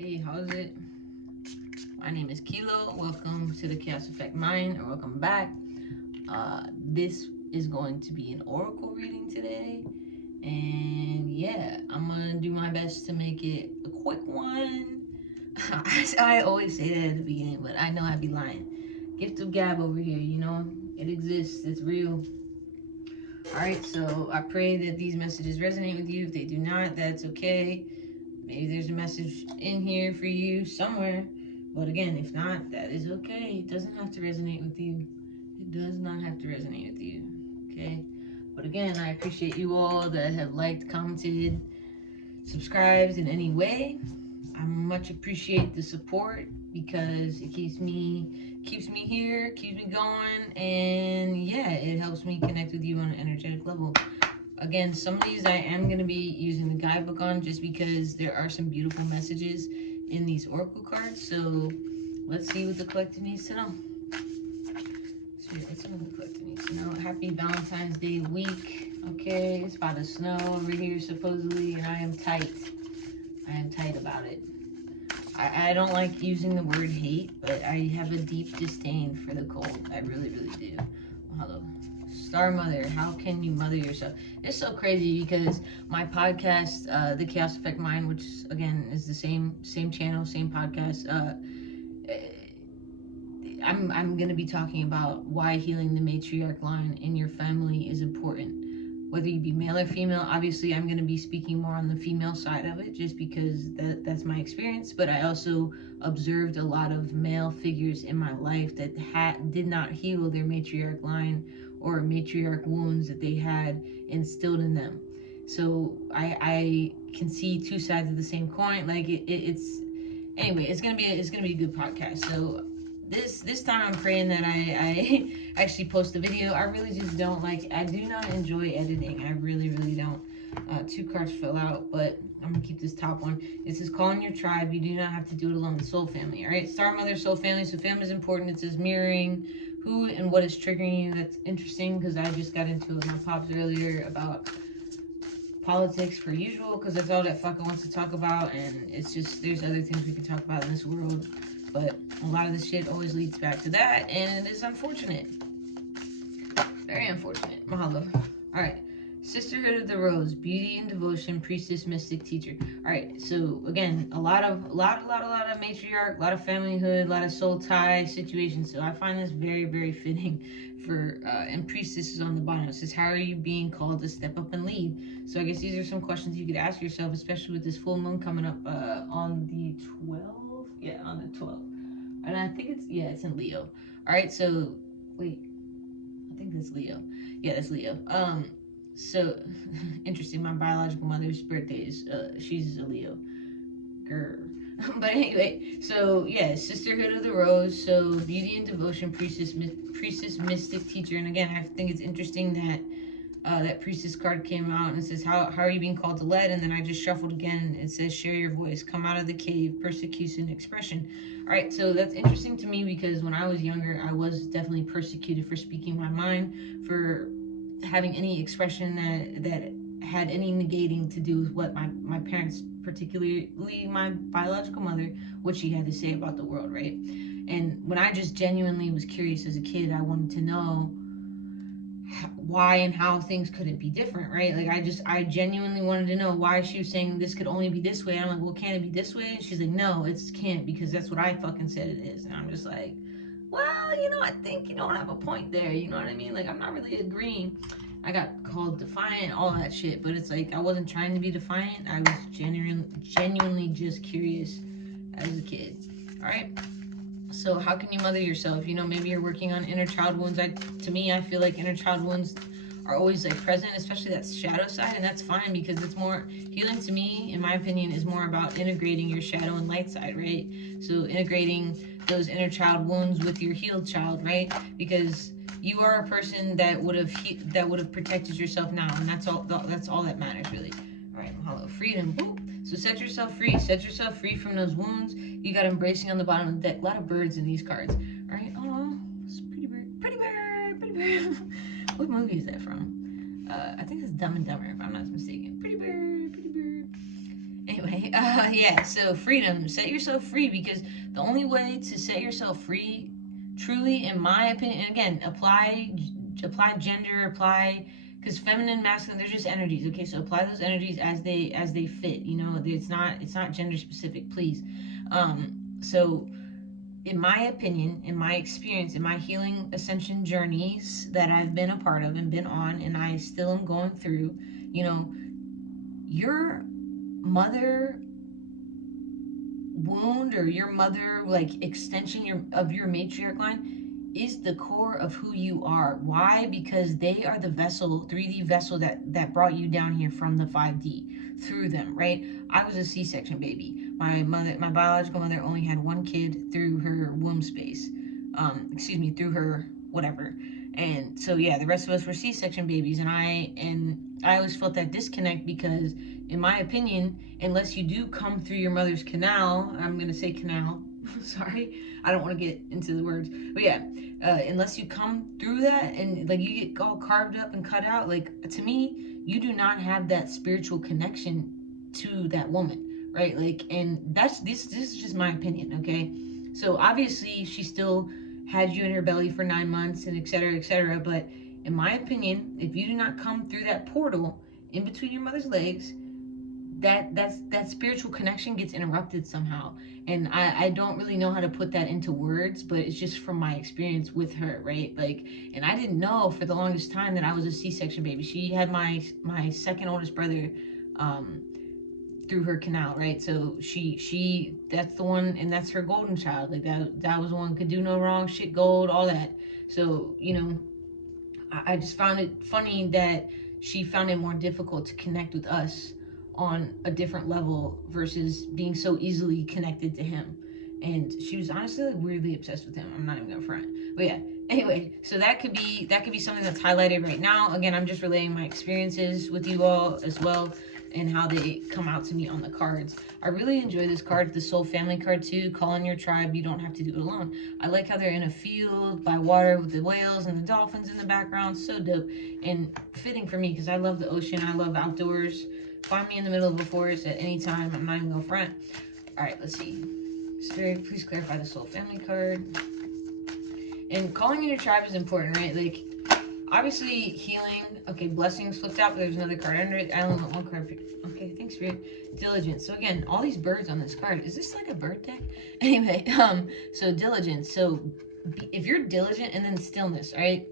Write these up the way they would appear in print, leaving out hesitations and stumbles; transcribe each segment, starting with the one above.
Hey, how's it? My name is Kilo. Welcome to the Chaos Effect Mind, or welcome back. This is going to be an oracle reading today, and yeah, I'm gonna do my best to make it a quick one. I always say that at the beginning, but I know I'd be lying. Gift of gab over here, it exists, it's real. Alright, so I pray that these messages resonate with you. If they do not, that's okay. Maybe there's a message in here for you somewhere. But again, if not, that is okay. It doesn't have to resonate with you. It does not have to resonate with you. Okay? But again, I appreciate you all that have liked, commented, subscribed in any way. I much appreciate the support because it keeps me here, keeps me going, and yeah, it helps me connect with you on an energetic level. Again, some of these I am going to be using the guidebook on just because there are some beautiful messages in these oracle cards. So let's see what the collective needs to know. Let's see what the collective needs to know. Happy Valentine's Day week. Okay, it's about to snow over here supposedly, and I am tight. I am tight about it. I don't like using the word hate, but I have a deep disdain for the cold. I really, really do. Hello. Star Mother, how can you mother yourself? It's so crazy because my podcast, The Chaos Effect Mind, which again is the same channel, same podcast. I'm gonna be talking about why healing the matriarch line in your family is important. Whether you be male or female, obviously I'm gonna be speaking more on the female side of it, just because that's my experience. But I also observed a lot of male figures in my life that did not heal their matriarch line or matriarch wounds that they had instilled in them. So I can see two sides of the same coin. Like it's anyway, it's gonna be a good podcast. So this time I'm praying that I actually post the video. I really just don't I do not enjoy editing. I really don't. Two cards fell out, but I'm gonna keep this top one. It says calling your tribe. You do not have to do it alone. Soul family. All right, Star Mother, soul family. So family is important. It says mirroring who and what is triggering you. That's interesting because I just got into it with my pops earlier about politics per usual, because that's all that fucker wants to talk about, and it's just there's other things we can talk about in this world, but a lot of this shit always leads back to that, and it is unfortunate. Very unfortunate. Mahalo. All right. Sisterhood of the Rose, beauty and devotion, priestess, mystic, teacher. All right. So again, a lot of matriarch, a lot of familyhood, a lot of soul tie situations. So I find this very fitting for and priestess is on the bottom. It says, how are you being called to step up and lead? So I guess these are some questions you could ask yourself, especially with this full moon coming up on the 12th. Yeah, on the 12th. And I think it's in Leo. All right. So wait. I think that's Leo. Yeah, that's Leo. So interesting. My biological mother's birthday is she's a Leo. Grr. But anyway, so yeah, Sisterhood of the Rose. So beauty and devotion, priestess, mystic, teacher. And again, I think it's interesting that that priestess card came out and it says, how are you being called to lead? And then I just shuffled again. It says, share your voice, come out of the cave, persecution, expression. All right, so that's interesting to me because when I was younger, I was definitely persecuted for speaking my mind, for having any expression that had any negating to do with what my parents, particularly my biological mother, what she had to say about the world, right? And when I just genuinely was curious as a kid, I wanted to know why and how things couldn't be different, right? Like I genuinely wanted to know why she was saying this could only be this way. I'm like, well, can it be this way? And she's like, no, it can't, because that's what I fucking said it is. And I'm just like, well, I think you don't have a point there. You know what I mean? Like, I'm not really agreeing. I got called defiant, all that shit, but it's like I wasn't trying to be defiant. I was genuinely just curious as a kid. All right. So how can you mother yourself? Maybe you're working on inner child wounds. To me, I feel like inner child wounds are always present, especially that shadow side, and that's fine because it's more healing to me, in my opinion, is more about integrating your shadow and light side, right? So integrating those inner child wounds with your healed child, right? Because you are a person that would have protected yourself now, and that's all that matters, really. All right, mahalo, freedom. Boop. So set yourself free from those wounds. You got embracing on the bottom of the deck. A lot of birds in these cards. All right. Oh, it's pretty bird. What movie is that from? I think it's Dumb and Dumber, if I'm not mistaken. Pretty bird. Anyway, Yeah, so freedom. Set yourself free, because the only way to set yourself free, truly, in my opinion, and again, apply gender, apply, because feminine, masculine, they're just energies. Okay, so apply those energies as they fit. You know, it's not gender specific, please. So in my opinion, in my experience, in my healing ascension journeys that I've been a part of and been on, and I still am going through, you know, your mother wound, or your mother like extension of your matriarch line, is the core of who you are. Why? Because they are the vessel, 3D vessel, that brought you down here from the 5D through them, right? I was a C-section baby. My biological mother only had one kid through her womb space. Through her whatever. And so yeah, the rest of us were C-section babies, and I always felt that disconnect, because in my opinion, unless you do come through your mother's canal, I'm gonna say canal, sorry, I don't want to get into the words, but yeah, unless you come through that and like you get all carved up and cut out, like, to me, you do not have that spiritual connection to that woman, right? Like, and this is just my opinion, okay? So obviously she still had you in her belly for 9 months, and etc., etc., but in my opinion, if you do not come through that portal in between your mother's legs, that spiritual connection gets interrupted somehow. And I don't really know how to put that into words, but it's just from my experience with her, right? Like, and I didn't know for the longest time that I was a C-section baby. She had my second oldest brother through her canal, right? So she that's the one, and that's her golden child. Like, that was the one, could do no wrong, shit gold, all that. So, I just found it funny that she found it more difficult to connect with us on a different level versus being so easily connected to him. And she was honestly like weirdly obsessed with him. I'm not even gonna front. But yeah. Anyway, so that could be something that's highlighted right now. Again, I'm just relaying my experiences with you all as well, and how they come out to me on the cards. I really enjoy this card, the Soul Family card too. Call in your tribe. You don't have to do it alone. I like how they're in a field by water with the whales and the dolphins in the background. So dope and fitting for me, because I love the ocean. I love outdoors. Find me in the middle of a forest at any time. I'm not even gonna front. All right, let's see. Spirit, please clarify the Soul Family card. And calling in your tribe is important, right? Like, obviously, healing. Okay, blessings flipped out, but there's another card under it. I only want one card. Okay, thanks, Spirit. Diligence. So again, all these birds on this card. Is this like a bird deck? Anyway, so diligence. So if you're diligent, and then stillness, right?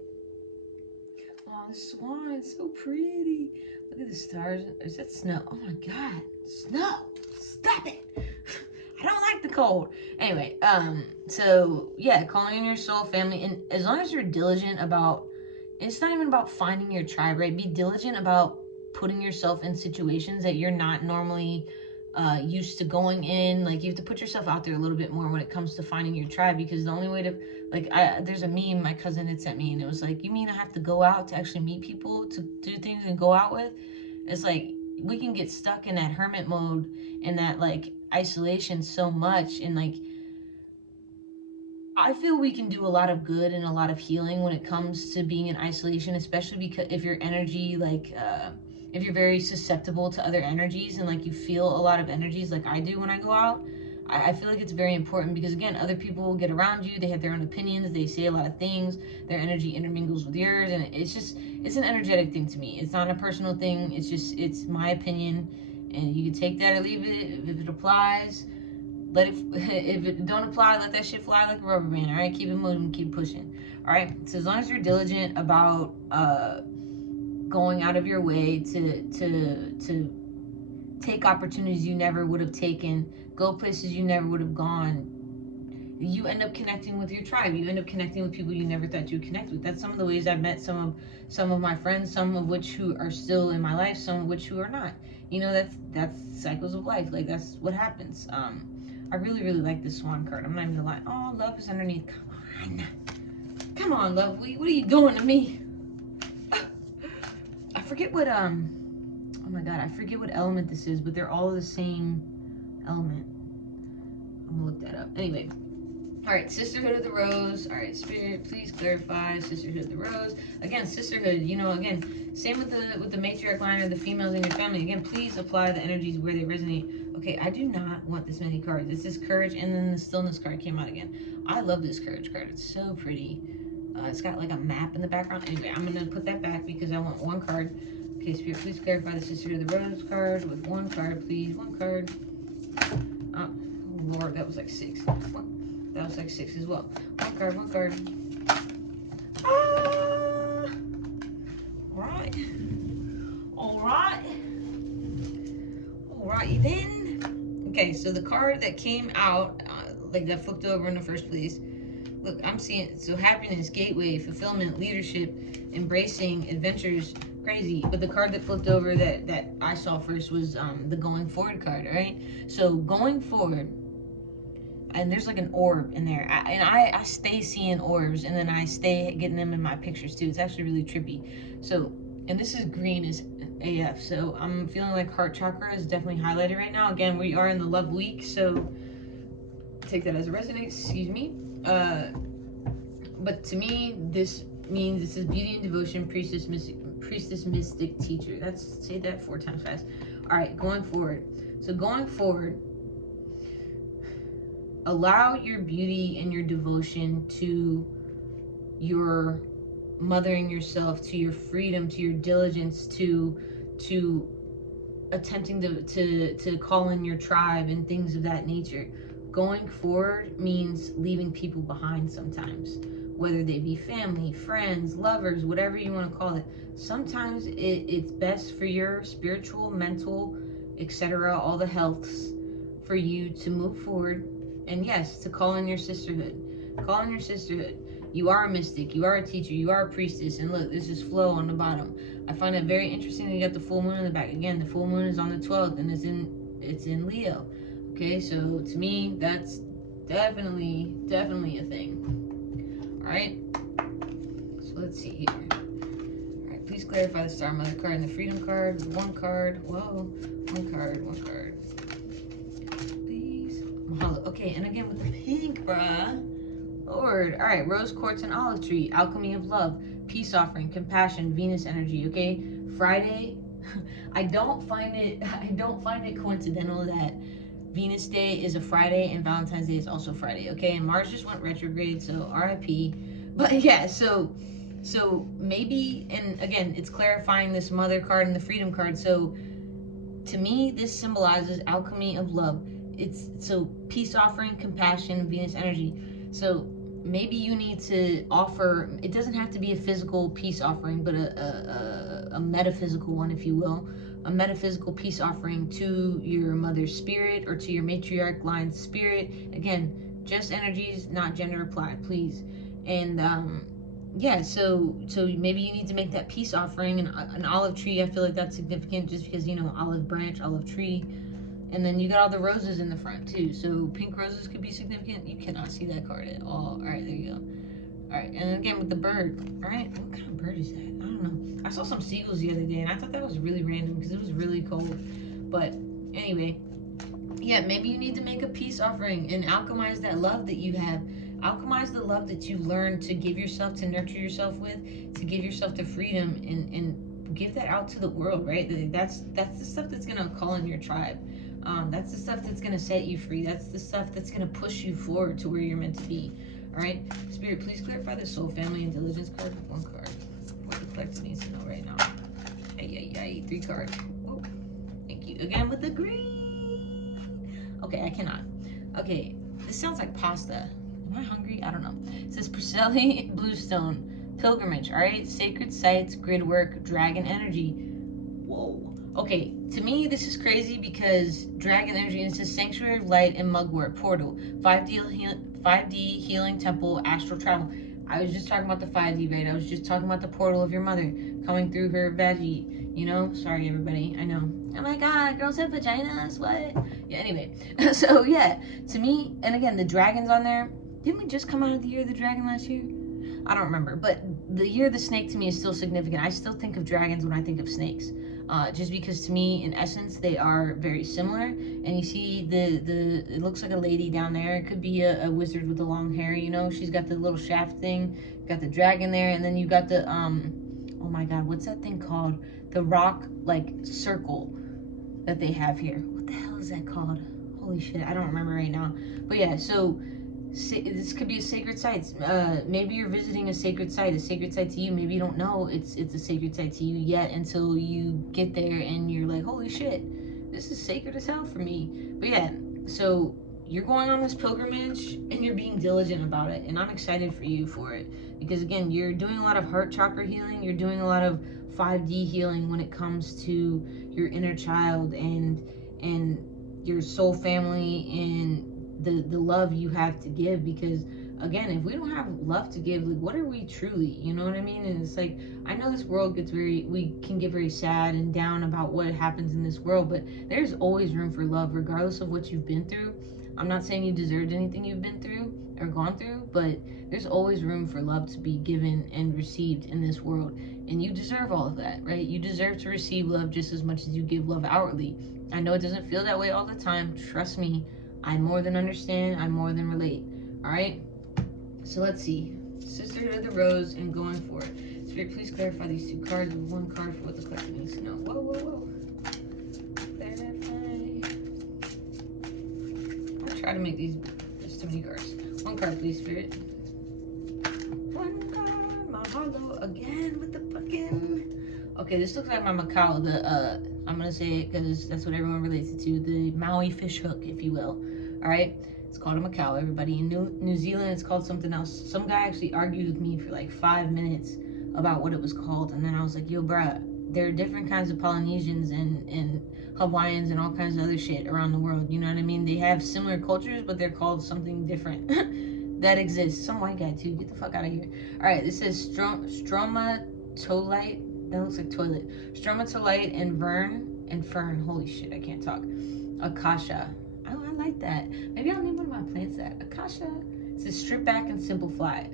Oh, the swan, it's so pretty. Look at the stars. Is that snow? Oh my God, snow! Stop it! I don't like the cold. Anyway, so yeah, calling in your soul family, and as long as you're diligent about, it's not even about finding your tribe, right? Be diligent about putting yourself in situations that you're not normally used to going in. Like, you have to put yourself out there a little bit more when it comes to finding your tribe, because the only way to, like, there's a meme my cousin had sent me, and it was like, you mean I have to go out to actually meet people to do things and go out with? It's like, we can get stuck in that hermit mode and that like isolation so much, and like, I feel we can do a lot of good and a lot of healing when it comes to being in isolation, especially because if your energy, like, if you're very susceptible to other energies, and like you feel a lot of energies like I do when I go out, I feel like it's very important, because again, other people will get around you, they have their own opinions, they say a lot of things, their energy intermingles with yours, and it's an energetic thing to me. It's not a personal thing, it's my opinion, and you can take that or leave it. If it applies, let it. If it don't apply, let that shit fly like a rubber band. All right, keep it moving, keep pushing. All right, so as long as you're diligent about going out of your way to take opportunities you never would have taken, go places you never would have gone, you end up connecting with your tribe. You end up connecting with people you never thought you'd connect with. That's some of the ways I've met some of my friends, some of which who are still in my life, some of which who are not. That's cycles of life. Like, that's what happens. I really, really like this swan card. I'm not even gonna lie. Oh, love is underneath. Come on, love. What are you doing to me? I forget what oh my God, I forget what element this is, but they're all the same element. I'm gonna look that up. Anyway. All right, Sisterhood of the Rose. All right, Spirit, please clarify Sisterhood of the Rose. Again, sisterhood, again, same with the matriarch line or the females in your family. Again, please apply the energies where they resonate. Okay, I do not want this many cards. It's this courage, and then the stillness card came out again. I love this courage card. It's so pretty. It's got like a map in the background. Anyway, I'm gonna put that back because I want one card. Okay, Spirit, please clarify the Sister of the Rose card with one card, please. One card. Oh, Lord, that was like 6. That was like 6 as well. One card, one card. Ah! Alright. Alright. Alrighty then. Okay, so the card that came out, like that flipped over in the first place. Look, I'm seeing, so happiness, gateway, fulfillment, leadership, embracing, adventures, crazy. But the card that flipped over that I saw first was the going forward card, right? So going forward, and there's like an orb in there. I stay seeing orbs, and then I stay getting them in my pictures too. It's actually really trippy. So, and this is green as AF. So I'm feeling like heart chakra is definitely highlighted right now. Again, we are in the love week, so take that as it resonates, excuse me. But to me, this means this is beauty and devotion, priestess, mystic, teacher. Let's say that 4 times fast. All right, going forward. So going forward, allow your beauty and your devotion to your mothering yourself, to your freedom, to your diligence, to attempting to call in your tribe and things of that nature. Going forward means leaving people behind sometimes, whether they be family, friends, lovers, whatever you want to call it. Sometimes it's best for your spiritual, mental, etc., all the healths, for you to move forward, and yes, to call in your sisterhood. Call in your sisterhood. You are a mystic, you are a teacher, you are a priestess, and look, this is flow on the bottom. I find it very interesting that you got the full moon in the back. Again, the full moon is on the 12th, and it's in Leo. Okay, so to me, that's definitely a thing. Alright? So let's see here. Alright, please clarify the Star Mother card and the Freedom card. One card. Whoa. One card. Please. Mahalo. Okay, and again with the pink, bruh. Lord. Alright, Rose Quartz and Olive Tree. Alchemy of Love. Peace Offering. Compassion. Venus Energy. Okay? Friday. I don't find it coincidental that Venus Day is a Friday and Valentine's Day is also Friday, okay? And Mars just went retrograde, so RIP. But yeah, so maybe, and again, it's clarifying this Mother card and the Freedom card. So to me, this symbolizes alchemy of love. It's so peace offering, compassion, Venus energy. So maybe you need to offer, it doesn't have to be a physical peace offering, but a metaphysical one, if you will. A metaphysical peace offering to your mother's spirit or to your matriarch line spirit. Again, just energies, not gender applied, please. And yeah, so maybe you need to make that peace offering. And an olive tree, I feel like that's significant just because, you know, olive branch, olive tree. And then you got all the roses in the front too. So pink roses could be significant. You cannot see that card at all. All right, there you go. All right, and again with the bird. All right, what kind of bird is that? I don't know. I saw some seagulls the other day, and I thought that was really random because it was really cold. But anyway, yeah, maybe you need to make a peace offering and alchemize that love that you have. Alchemize the love that you've learned to give yourself, to nurture yourself with, to give yourself the freedom, and give that out to the world, right? That's the stuff that's gonna call in your tribe. That's the stuff that's gonna set you free. That's the stuff that's gonna push you forward to where you're meant to be. All right, Spirit, please clarify the soul, family, and diligence card with one card. What the collector needs to know right now. Hey, 3 cards. Whoa. Thank you. Again with the green. Okay, I cannot. Okay, this sounds like pasta. Am I hungry? I don't know. It says Priscilla Bluestone, pilgrimage. All right, sacred sites, grid work, dragon energy. Whoa. Okay, to me this is crazy because dragon energy, and it says sanctuary of light and mugwort, portal, 5D healing temple, astral travel. I was just talking about the 5D, right? I was just talking about the portal of your mother coming through her veggie, you know? Sorry, everybody, I know. Oh my God, girls have vaginas, what? Yeah, anyway. So, yeah, to me, and again, the dragons on there, didn't we just come out of the year of the dragon last year? I don't remember, but the year of the snake to me is still significant. I still think of dragons when I think of snakes. Just because to me, in essence, they are very similar. And you see it looks like a lady down there. It could be a wizard with the long hair, you know. She's got the little shaft thing, got the dragon there, and then you got the, oh my God, what's that thing called? The rock, like, circle that they have here. What the hell is that called? Holy shit, I don't remember right now. But yeah, so this could be a sacred site. Maybe you're visiting a sacred site to you. Maybe you don't know it's a sacred site to you yet until you get there and you're like, holy shit, this is sacred as hell for me. But yeah, so you're going on this pilgrimage and you're being diligent about it, and I'm excited for you for it, because again, you're doing a lot of heart chakra healing, you're doing a lot of 5D healing when it comes to your inner child and your soul family and the love you have to give. Because again, if we don't have love to give, like, what are we truly, you know what I mean? And it's like, I know this world we can get very sad and down about what happens in this world, but there's always room for love regardless of what you've been through. I'm not saying you deserved anything you've been through or gone through, but there's always room for love to be given and received in this world, and you deserve all of that, right? You deserve to receive love just as much as you give love outwardly. I know it doesn't feel that way all the time, trust me. I more than understand, I more than relate. All right, so let's see. Sisterhood of the Rose and going for it. Spirit, please clarify these two cards with one card for what the collective needs to know. Whoa, whoa, whoa. I'll try to make these just too many cards. One card, please, Spirit. One card, Mahalo again with the fucking. Okay, this looks like my Macau. I'm gonna say it because that's what everyone relates it to. The Maui fish hook, if you will. All right, it's called a Macau. Everybody in New Zealand, it's called something else. Some guy actually argued with me for like 5 minutes about what it was called, and then I was like, yo, bruh, there are different kinds of Polynesians and Hawaiians and all kinds of other shit around the world. You know what I mean? They have similar cultures, but they're called something different. That exists. Some white guy too. Get the fuck out of here. All right, this says stromatolite. That looks like toilet. Stromatolite and fern. Holy shit, I can't talk. Akasha. Oh, I like that. Maybe I'll name one of my plants that. Akasha. It says strip back and simplify.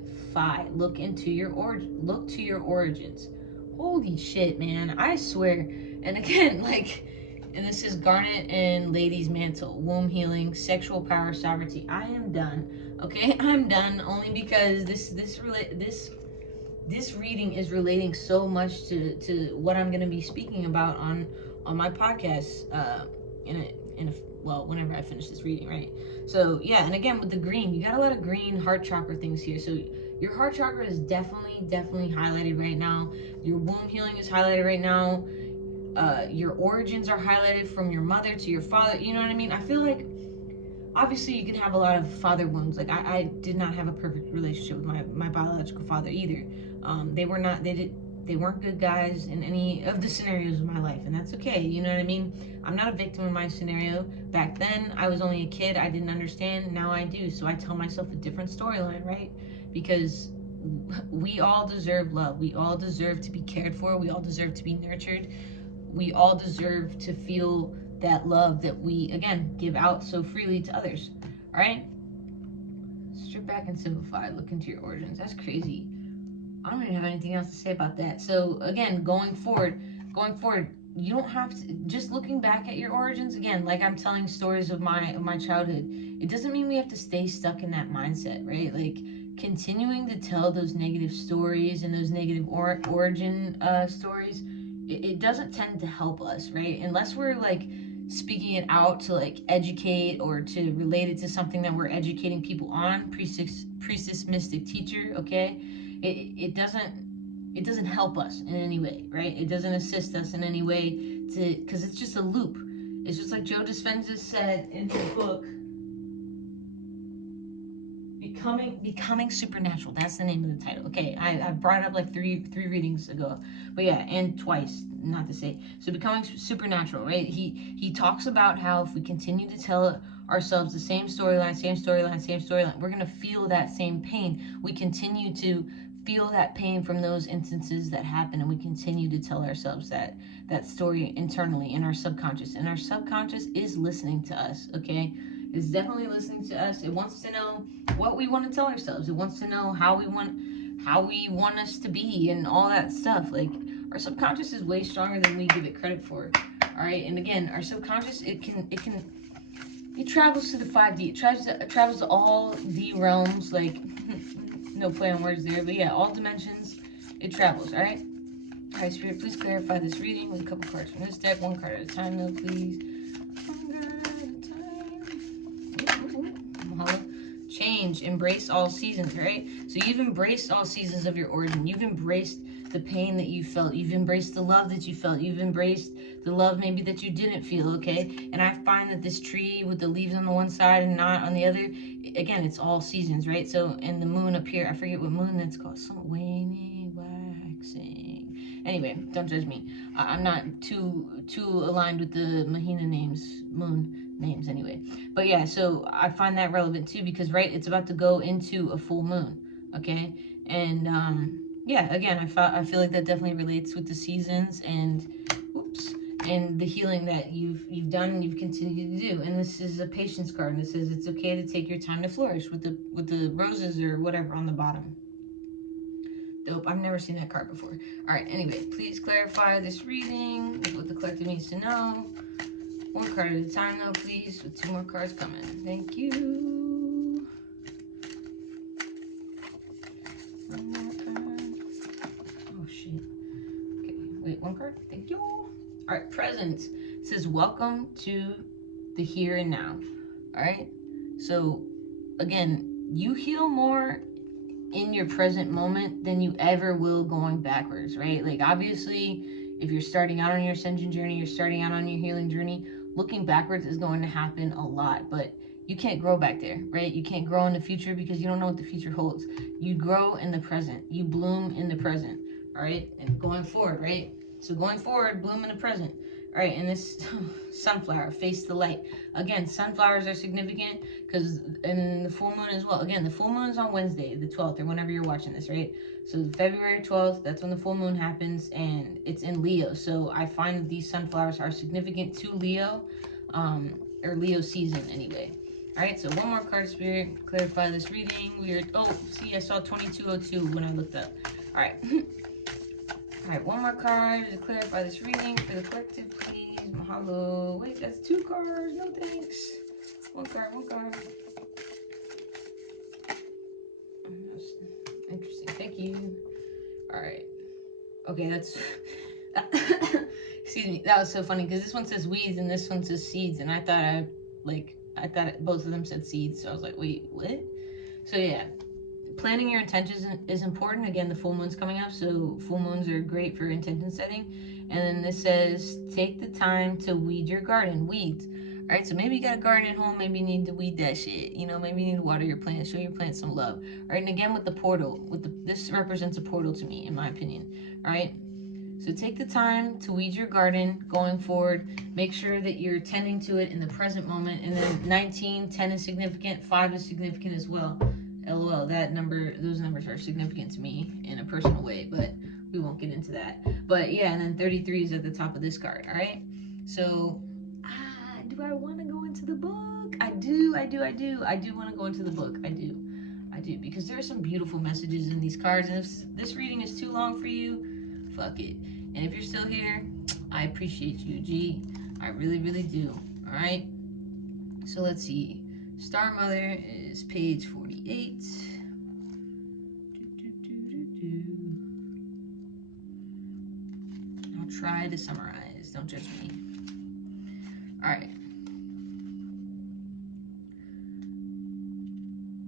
Look to your origins. Holy shit, man. I swear. And again, like, and this is garnet and lady's mantle, womb healing, sexual power, sovereignty. I am done. Okay, I'm done only because this reading is relating so much to what I'm going to be speaking about on my podcast whenever I finish this reading, right? So yeah, and again with the green, you got a lot of green heart chakra things here. So your heart chakra is definitely highlighted right now. Your womb healing is highlighted right now. Your origins are highlighted from your mother to your father. You know what I mean? I feel like obviously you can have a lot of father wounds. Like I did not have a perfect relationship with my biological father either. They weren't good guys in any of the scenarios of my life, and that's okay. You know what I mean? I'm not a victim of my scenario. Back then, I was only a kid. I didn't understand. Now I do. So I tell myself a different storyline, right? Because we all deserve love. We all deserve to be cared for. We all deserve to be nurtured. We all deserve to feel that love that we, again, give out so freely to others. All right? Strip back and simplify. Look into your origins. That's crazy. I don't even have anything else to say about that. So again, going forward, you don't have to, just looking back at your origins, again, like I'm telling stories of my childhood, it doesn't mean we have to stay stuck in that mindset, right? Like continuing to tell those negative stories and those negative origin stories, it doesn't tend to help us, right? Unless we're like speaking it out to like educate or to relate it to something that we're educating people on, priestess mystic teacher, okay? It doesn't help us in any way, right? It doesn't assist us in any way because it's just a loop. It's just like Joe Dispenza said in his book, Becoming Supernatural. That's the name of the title. Okay, I brought it up like three readings ago, but yeah, and twice, not to say. So Becoming Supernatural, right? He talks about how if we continue to tell ourselves the same storyline, we're gonna feel that same pain. We continue to feel that pain from those instances that happen, and we continue to tell ourselves that story internally in our subconscious, and our subconscious is listening to us. Okay, it's definitely listening to us. It wants to know what we want to tell ourselves. It wants to know how we want us to be and all that stuff. Like our subconscious is way stronger than we give it credit for. All right, and again, our subconscious it travels to the 5D. It travels to all the realms. Like no play on words there, but yeah, all dimensions. It travels. All right. Spirit, please clarify this reading with a couple cards from this deck, one card at a time, though, please. One card change, embrace all seasons, right? So you've embraced all seasons of your origin. You've embraced the pain that you felt. You've embraced the love that you felt. You've embraced the love maybe that you didn't feel, okay? And I find that this tree with the leaves on the one side and not on the other, again, it's all seasons, right? So, and the moon up here, I forget what moon that's called. Some waning, waxing. Anyway, don't judge me. I'm not too aligned with the Mahina names, moon names anyway. But yeah, so I find that relevant too because, right, it's about to go into a full moon, okay? And yeah, again, I feel like that definitely relates with the seasons and and the healing that you've done and you've continued to do. And this is a patience card, and it says it's okay to take your time to flourish with the roses or whatever on the bottom. Dope. I've never seen that card before. All right. Anyway, please clarify this reading with what the collective needs to know. One card at a time, though, please, with 2 more cards coming. Thank you. One more card. Oh shit. Okay. Wait. 1 card. Thank you. All right. Present. It says welcome to the here and now. All right. So again, you heal more in your present moment than you ever will going backwards, right? Like obviously if you're starting out on your ascension journey, you're starting out on your healing journey, looking backwards is going to happen a lot, but you can't grow back there, right? You can't grow in the future because you don't know what the future holds. You grow in the present, you bloom in the present, all right? And going forward, right? So going forward, bloom in the present. All right, and this sunflower, face the light. Again, sunflowers are significant because in the full moon as well. Again, the full moon is on Wednesday, the 12th, or whenever you're watching this, right? So February 12th, that's when the full moon happens, and it's in Leo. So I find that these sunflowers are significant to Leo, or Leo season anyway. All right, so one more card, Spirit, clarify this reading. See, I saw 2202 when I looked up. All right. All right, one more card to clarify this reading for the collective, please. Mahalo. Wait, that's 2 cards. No thanks. One card. That's interesting. Thank you. All right. Okay, that's... Excuse me. That was so funny because this one says weeds and this one says seeds. And I thought both of them said seeds. So I was like, wait, what? So yeah. Planning your intentions is important. Again, the full moon's coming up, so full moons are great for intention setting. And then this says, take the time to weed your garden. Weeds. All right, so maybe you got a garden at home. Maybe you need to weed that shit. You know, maybe you need to water your plants. Show your plants some love. All right, and again with the portal, this represents a portal to me, in my opinion. All right, so take the time to weed your garden going forward. Make sure that you're tending to it in the present moment. And then 19, 10 is significant. 5 is significant as well. LOL, those numbers are significant to me in a personal way, but we won't get into that. But yeah, and then 33 is at the top of this card, all right? So, do I want to go into the book? I do. I do want to go into the book. I do, because there are some beautiful messages in these cards, and if this reading is too long for you, fuck it. And if you're still here, I appreciate you, G. I really, really do, all right? So let's see. Star Mother is page 48. I'll try to summarize. Don't judge me. All right.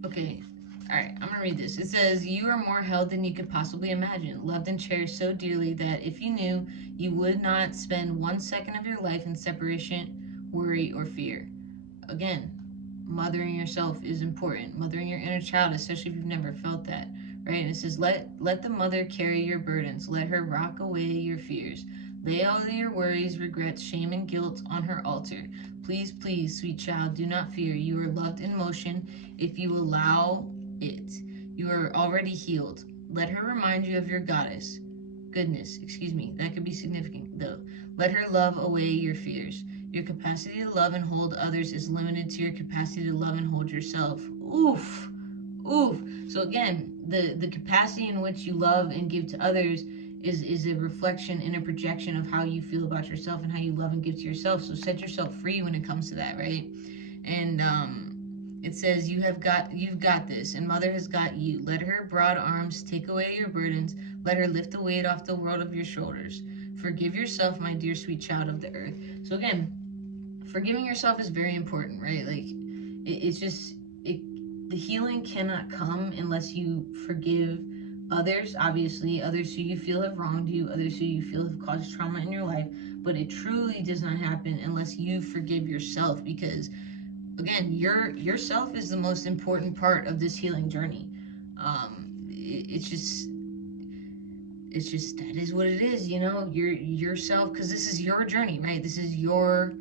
Okay. All right. I'm going to read this. It says, you are more held than you could possibly imagine, loved and cherished so dearly that if you knew, you would not spend 1 second of your life in separation, worry, or fear. Again, mothering yourself is important. Mothering your inner child, especially if you've never felt that, right? And it says, let the mother carry your burdens. Let her rock away your fears. Lay all your worries, regrets, shame, and guilt on her altar. Please, please, sweet child, do not fear. You are loved in motion if you allow it. You are already healed. Let her remind you of your goddess. Goodness, excuse me. That could be significant, though. Let her love away your fears. Your capacity to love and hold others is limited to your capacity to love and hold yourself. Oof. So again, the capacity in which you love and give to others is a reflection and a projection of how you feel about yourself and how you love and give to yourself. So set yourself free when it comes to that, right? And it says you've got this, and Mother has got you. Let her broad arms take away your burdens. Let her lift the weight off the world of your shoulders. Forgive yourself, my dear sweet child of the earth. So again, forgiving yourself is very important, right? Like it's just the healing cannot come unless you forgive others, obviously, others who you feel have wronged you, others who you feel have caused trauma in your life. But it truly does not happen unless you forgive yourself, because again, yourself is the most important part of this healing journey. It's just that is what it is, yourself, because this is your journey, right? This is your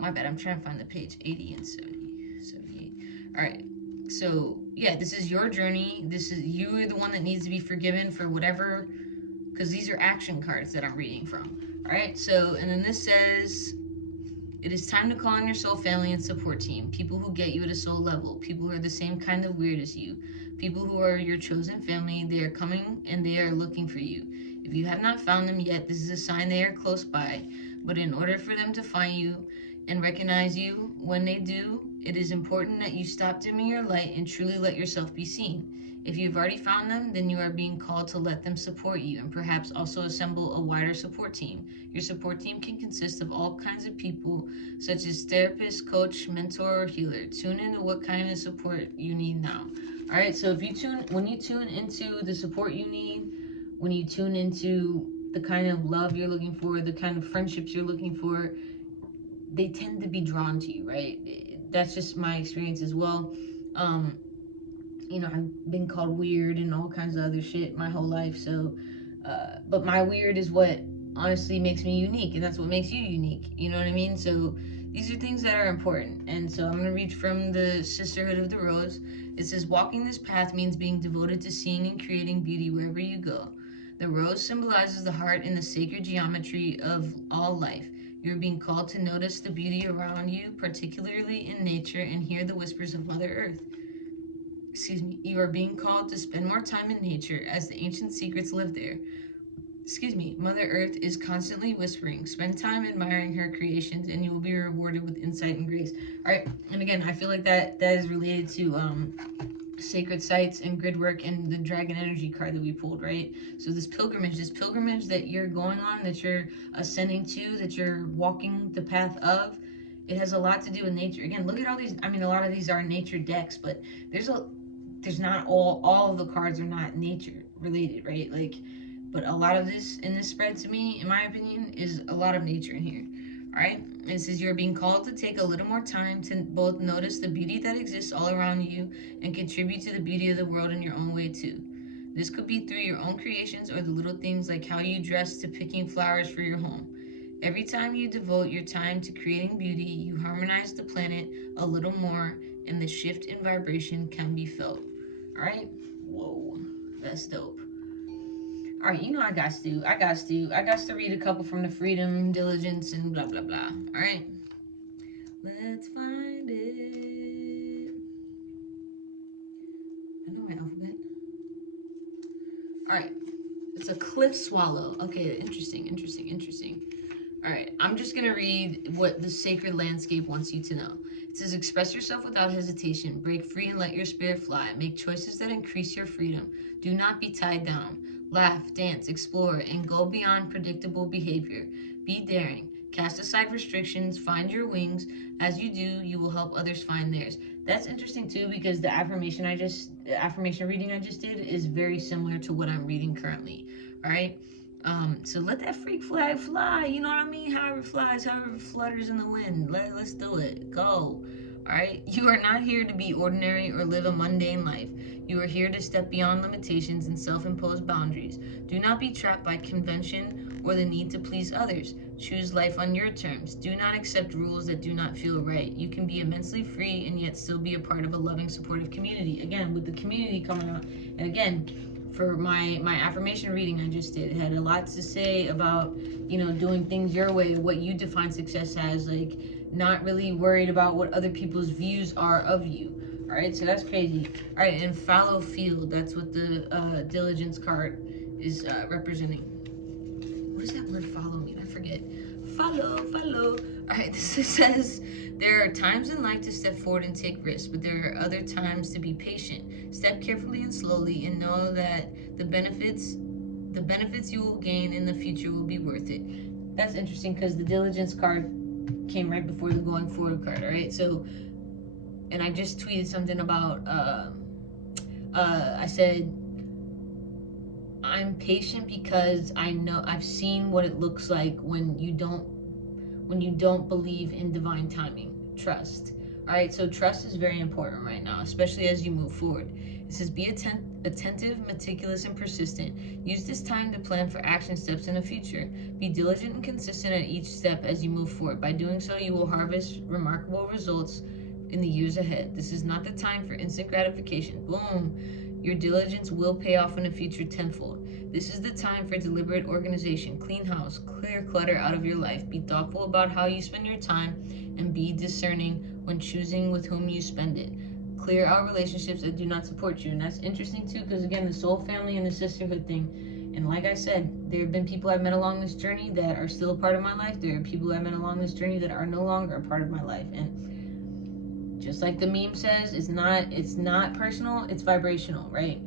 my bad, I'm trying to find the page 80 and 70, 78. All right, so yeah, this is your journey. This is, you are the one that needs to be forgiven for whatever, because these are action cards that I'm reading from. All right, so, and then this says, it is time to call on your soul family and support team, people who get you at a soul level, people who are the same kind of weird as you, people who are your chosen family. They are coming and they are looking for you. If you have not found them yet, this is a sign they are close by. But in order for them to find you and recognize you when they do, it is important that you stop dimming your light and truly let yourself be seen. If you have already found them, then you are being called to let them support you and perhaps also assemble a wider support team. Your support team can consist of all kinds of people, such as therapist, coach, mentor, or healer. Tune into what kind of support you need now. All right, so when you tune into the support you need, when you tune into the kind of love you're looking for, the kind of friendships you're looking for, they tend to be drawn to you, right? That's just my experience as well. Um, I've been called weird and all kinds of other shit my whole life. So, but my weird is what honestly makes me unique, and that's what makes you unique. You know what I mean? So, these are things that are important. And so, I'm going to read from the Sisterhood of the Rose. It says, walking this path means being devoted to seeing and creating beauty wherever you go. The rose symbolizes the heart and the sacred geometry of all life. You're being called to notice the beauty around you, particularly in nature, and hear the whispers of Mother Earth. You are being called to spend more time in nature as the ancient secrets live there. Mother Earth is constantly whispering. Spend time admiring her creations and you will be rewarded with insight and grace. All right, and again, I feel like that is related to sacred sites and grid work and the dragon energy card that we pulled, right? So this pilgrimage that you're going on, that you're ascending to, that you're walking the path of, it has a lot to do with nature. Again, look at all these. I mean, a lot of these are nature decks, but there's not all of the cards are not nature related, right? Like, but a lot of this in this spread, to me, in my opinion, is a lot of nature in here. All right, it says you're being called to take a little more time to both notice the beauty that exists all around you and contribute to the beauty of the world in your own way too. This could be through your own creations or the little things like how you dress to picking flowers for your home. Every time you devote your time to creating beauty, you harmonize the planet a little more, and the shift in vibration can be felt. All right? Whoa, that's dope. All right, I got to read a couple from the Freedom, Diligence, and blah blah blah. All right, let's find it. I know my alphabet. All right, it's a cliff swallow. Okay, interesting. All right, I'm just going to read what the sacred landscape wants you to know. It says, express yourself without hesitation. Break free and let your spirit fly. Make choices that increase your freedom. Do not be tied down. Laugh, dance, explore, and go beyond predictable behavior. Be daring. Cast aside restrictions. Find your wings. As you do, you will help others find theirs. That's interesting too, because the affirmation reading I just did is very similar to what I'm reading currently. All right. So let that freak flag fly. You know what I mean? However it flies, however it flutters in the wind. Let's do it. Go. All right. You are not here to be ordinary or live a mundane life. You are here to step beyond limitations and self-imposed boundaries. Do not be trapped by convention or the need to please others. Choose life on your terms. Do not accept rules that do not feel right. You can be immensely free and yet still be a part of a loving, supportive community. Again, with the community coming out, and again, for my affirmation reading I just did, it had a lot to say about, doing things your way, what you define success as, like not really worried about what other people's views are of you. All right, so that's crazy. All right, and fallow field, that's what the diligence card is representing. What does that word follow mean? I forget. Follow. All right, this says, there are times in life to step forward and take risks, but there are other times to be patient. Step carefully and slowly and know that the benefits you will gain in the future will be worth it. That's interesting because the diligence card came right before the going forward card, all right? So and I just tweeted something about, I said, I'm patient because I know I've seen what it looks like when you don't believe in divine timing. Trust. All right, so trust is very important right now, especially as you move forward. It says be attentive, meticulous, and persistent. Use this time to plan for action steps in the future. Be diligent and consistent at each step as you move forward. By doing so, you will harvest remarkable results in the years ahead. This is not the time for instant gratification. Boom. Your diligence will pay off in the future tenfold. This is the time for deliberate organization. Clean house, clear clutter out of your life. Be thoughtful about how you spend your time, and be discerning when choosing with whom you spend it. Clear out relationships that do not support you. And that's interesting too, because again, the soul family and the sisterhood thing. And like I said, there have been people I've met along this journey that are still a part of my life. There are people I've met along this journey that are no longer a part of my life. And just like the meme says, it's not personal, it's vibrational, right?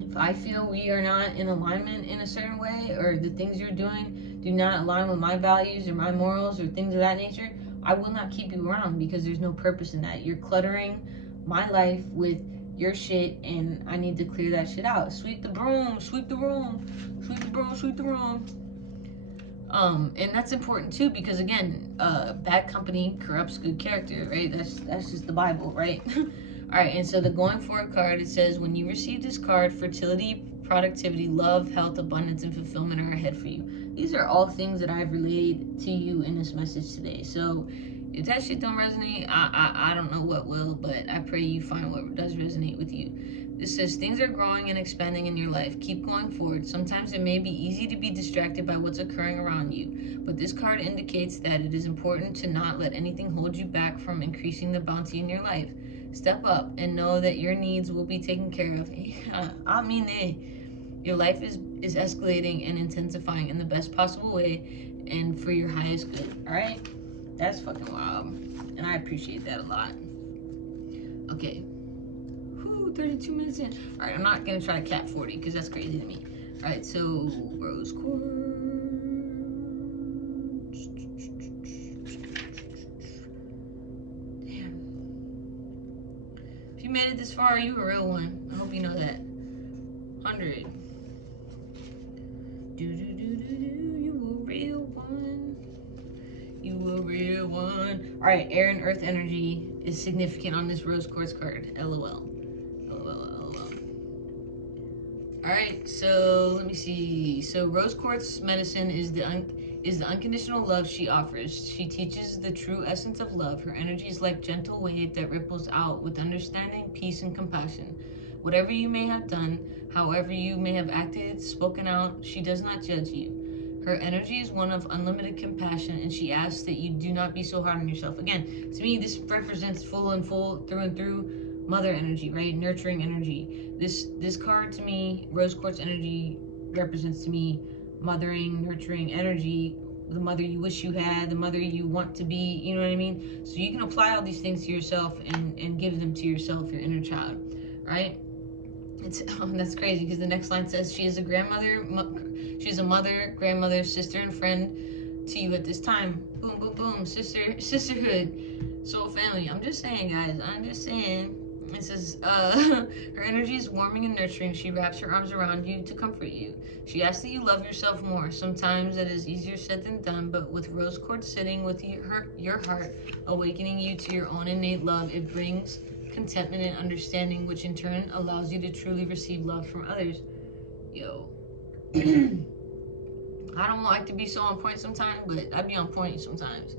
If I feel we are not in alignment in a certain way, or the things you're doing do not align with my values or my morals or things of that nature, I will not keep you around, because there's no purpose in that. You're cluttering my life with your shit, and I need to clear that shit out. Sweep the broom, sweep the room, sweep the broom, sweep the room. And that's important too, because again, bad company corrupts good character, right? That's just the Bible, right? All right, and so the going forward card, it says, when you receive this card, fertility, productivity, love, health, abundance, and fulfillment are ahead for you. These are all things that I've relayed to you in this message today. So if that shit don't resonate, I don't know what will, but I pray you find what does resonate with you. This says, things are growing and expanding in your life. Keep going forward. Sometimes it may be easy to be distracted by what's occurring around you, but this card indicates that it is important to not let anything hold you back from increasing the bounty in your life. Step up and know that your needs will be taken care of. I mean, your life is escalating and intensifying in the best possible way and for your highest good. All right? That's fucking wild. And I appreciate that a lot. Okay. 32 minutes in. All right, I'm not going to try to cap 40 because that's crazy to me. All right, so rose quartz. Damn. If you made it this far, you a real one. I hope you know that. 100. You a real one. You a real one. All right, air and earth energy is significant on this rose quartz card. LOL. Alright, so let me see. So rose quartz medicine is the unconditional love she offers. She teaches the true essence of love. Her energy is like gentle wave that ripples out with understanding, peace, and compassion. Whatever you may have done, however you may have acted, spoken out, she does not judge you. Her energy is one of unlimited compassion, and she asks that you do not be so hard on yourself. Again, to me, this represents full through and through mother energy, right? Nurturing energy. This card to me, rose quartz energy, represents to me mothering, nurturing energy, the mother you wish you had, the mother you want to be, you know what I mean? So you can apply all these things to yourself and give them to yourself, your inner child, right? That's crazy, because the next line says she is a she's a mother, grandmother, sister, and friend to you at this time. Boom, boom, boom, sisterhood, soul family. I'm just saying, guys, I'm just saying. It says, her energy is warming and nurturing. She wraps her arms around you to comfort you. She asks that you love yourself more. Sometimes that is easier said than done, but with rose quartz sitting with your heart, awakening you to your own innate love, it brings contentment and understanding, which in turn allows you to truly receive love from others. Yo. I don't like to be so on point sometimes, but I be on point sometimes,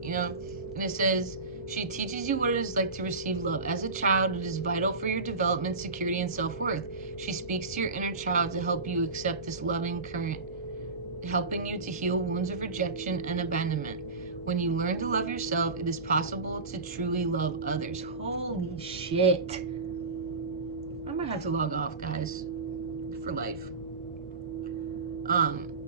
you know? And it says, she teaches you what it is like to receive love. As a child, it is vital for your development, security, and self-worth. She speaks to your inner child to help you accept this loving current, helping you to heal wounds of rejection and abandonment. When you learn to love yourself, it is possible to truly love others. Holy shit. I might have to log off, guys, for life.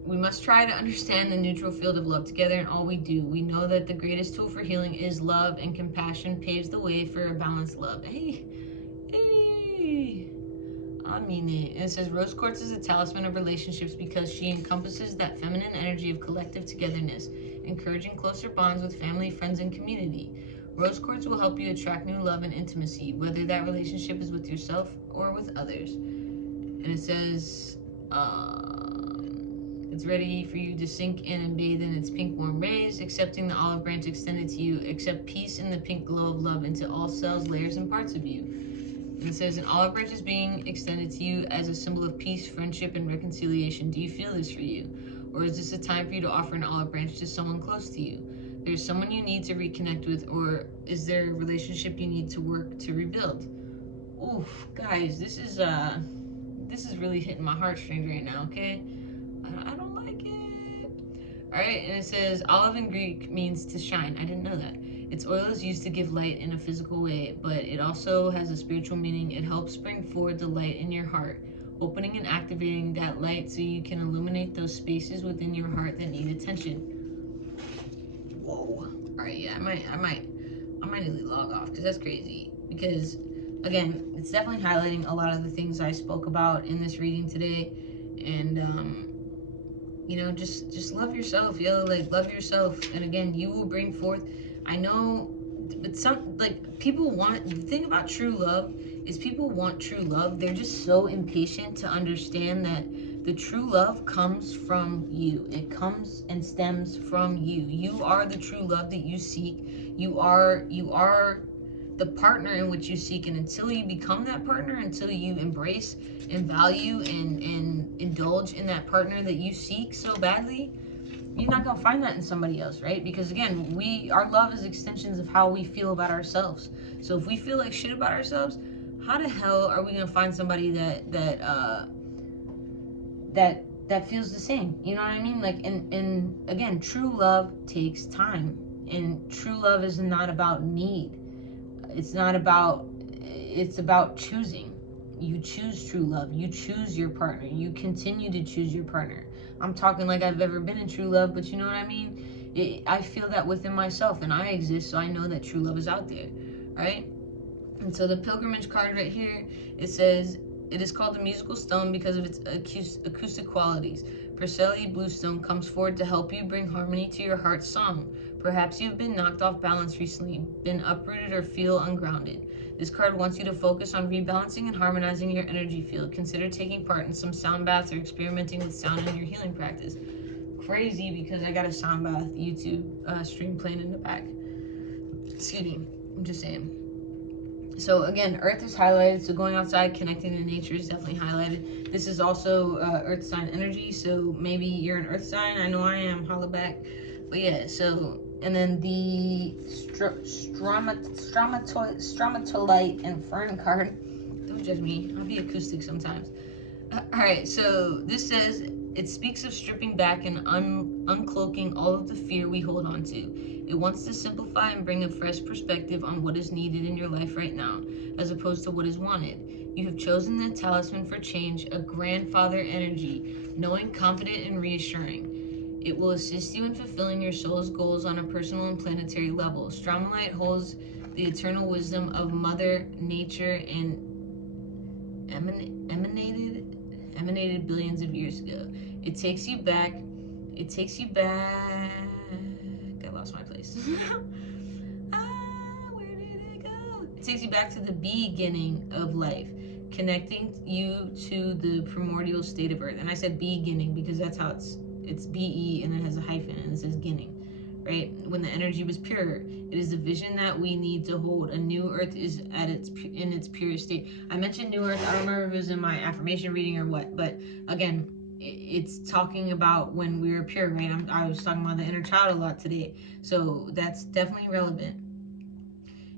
We must try to understand the neutral field of love together in all we do. We know that the greatest tool for healing is love, and compassion paves the way for a balanced love. Hey. I mean it. And it says, rose quartz is a talisman of relationships because she encompasses that feminine energy of collective togetherness, encouraging closer bonds with family, friends, and community. Rose quartz will help you attract new love and intimacy, whether that relationship is with yourself or with others. And it says, it's ready for you to sink in and bathe in its pink warm rays, accepting the olive branch extended to you. Accept peace in the pink glow of love into all cells, layers, and parts of you. And it says, an olive branch is being extended to you as a symbol of peace, friendship, and reconciliation. Do you feel this for you? Or is this a time for you to offer an olive branch to someone close to you? There's someone you need to reconnect with, or is there a relationship you need to work to rebuild? Oof, guys, this is really hitting my heartstrings right now, okay? I don't like it. Alright, and it says olive in Greek means to shine. I didn't know that. Its oil is used to give light in a physical way, but it also has a spiritual meaning. It helps bring forward the light in your heart, opening and activating that light so you can illuminate those spaces within your heart that need attention. Whoa. Alright, yeah, I might need to log off because that's crazy. Because again, it's definitely highlighting a lot of the things I spoke about in this reading today. And you know, just love yourself, yo. Like, love yourself, and again, you will bring forth. I know, but some, like, people want, the thing about true love is people want true love. They're just so impatient to understand that the true love comes from you. It comes and stems from you. You are the true love that you seek. You are the partner in which you seek, and until you become that partner, until you embrace and value and indulge in that partner that you seek so badly, you're not gonna find that in somebody else, right? Because again, our love is extensions of how we feel about ourselves. So if we feel like shit about ourselves, how the hell are we gonna find somebody that feels the same? You know what I mean? Like, and again, true love takes time, and true love is not about need. It's about choosing. You choose true love. You choose your partner. You continue to choose your partner. I'm talking like I've ever been in true love, but you know what I mean? I feel that within myself, and I exist, so I know that true love is out there, right? And so the pilgrimage card right here, it says, it is called the musical stone because of its acoustic qualities. Perseli Bluestone comes forward to help you bring harmony to your heart's song. Perhaps you've been knocked off balance recently, been uprooted, or feel ungrounded. This card wants you to focus on rebalancing and harmonizing your energy field. Consider taking part in some sound baths or experimenting with sound in your healing practice. Crazy, because I got a sound bath YouTube stream playing in the back. Excuse me, I'm just saying. So again, Earth is highlighted, so going outside, connecting to nature is definitely highlighted. This is also Earth sign energy, so maybe you're an Earth sign. I know I am, holla back. But yeah, so, and then the stromatolite and fern card. Don't judge me, I'll be acoustic sometimes. Alright, so this says, it speaks of stripping back and uncloaking all of the fear we hold on to. It wants to simplify and bring a fresh perspective on what is needed in your life right now, as opposed to what is wanted. You have chosen the talisman for change, a grandfather energy, knowing, confident, and reassuring. It will assist you in fulfilling your soul's goals on a personal and planetary level. Stromalite holds the eternal wisdom of Mother Nature and emanated billions of years ago. It takes you back. I lost my place. Where did it go? It takes you back to the beginning of life, connecting you to the primordial state of Earth. And I said beginning because that's how it's BE, and it has a hyphen, and it says ginning. Right? When the energy was pure, it is the vision that we need to hold. A new Earth is in its purest state. I mentioned new Earth. I don't remember if it was in my affirmation reading or what, but again, it's talking about when we were pure, right? I was talking about the inner child a lot today, so that's definitely relevant.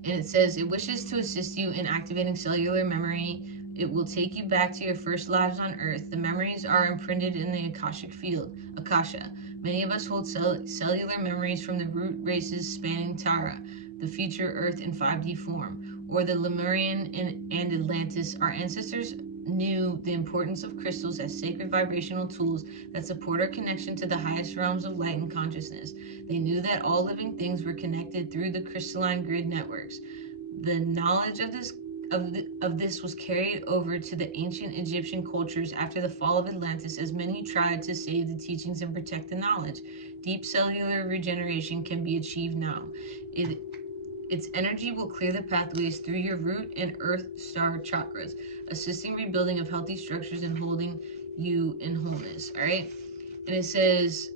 And it says it wishes to assist you in activating cellular memory. It will take you back to your first lives on Earth. The memories are imprinted in the Akashic field, Akasha. Many of us hold cellular memories from the root races spanning Tara, the future Earth in 5D form, or the Lemurian and Atlantis. Our ancestors knew the importance of crystals as sacred vibrational tools that support our connection to the highest realms of light and consciousness. They knew that all living things were connected through the crystalline grid networks. The knowledge of this was carried over to the ancient Egyptian cultures after the fall of Atlantis, as many tried to save the teachings and protect the knowledge. Deep cellular regeneration can be achieved now. Its energy will clear the pathways through your root and earth star chakras, assisting rebuilding of healthy structures and holding you in wholeness. All right. And it says,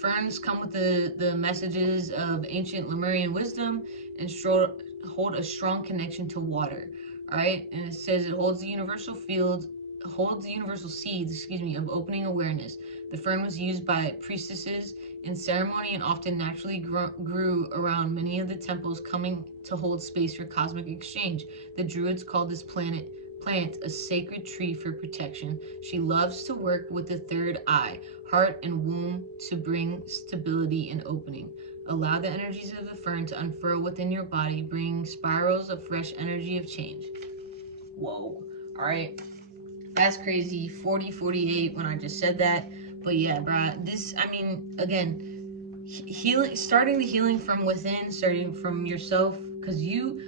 ferns come with the messages of ancient Lemurian wisdom and hold a strong connection to water. All right. And it says it holds the universal seeds, of opening awareness. The fern was used by priestesses in ceremony and often naturally grew around many of the temples, coming to hold space for cosmic exchange. The Druids called this plant a sacred tree for protection. She loves to work with the third eye, heart and womb, to bring stability and opening. Allow the energies of the fern to unfurl within your body, bringing spirals of fresh energy of change. Whoa. All right. That's crazy. 40, 48 when I just said that. But yeah, bruh, again, starting the healing from within, starting from yourself, because you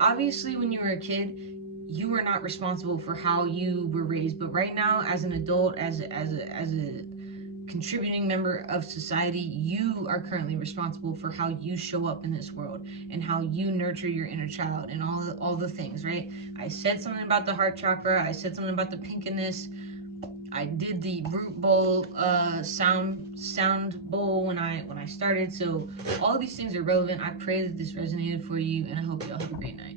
obviously, when you were a kid, you were not responsible for how you were raised. But right now, as an adult, as a contributing member of society, you are currently responsible for how you show up in this world and how you nurture your inner child and all the things, right? I said something about the heart chakra. I said something about the pinkiness. I did the root bowl sound bowl when I started. So all of these things are relevant. I pray that this resonated for you, and I hope y'all have a great night.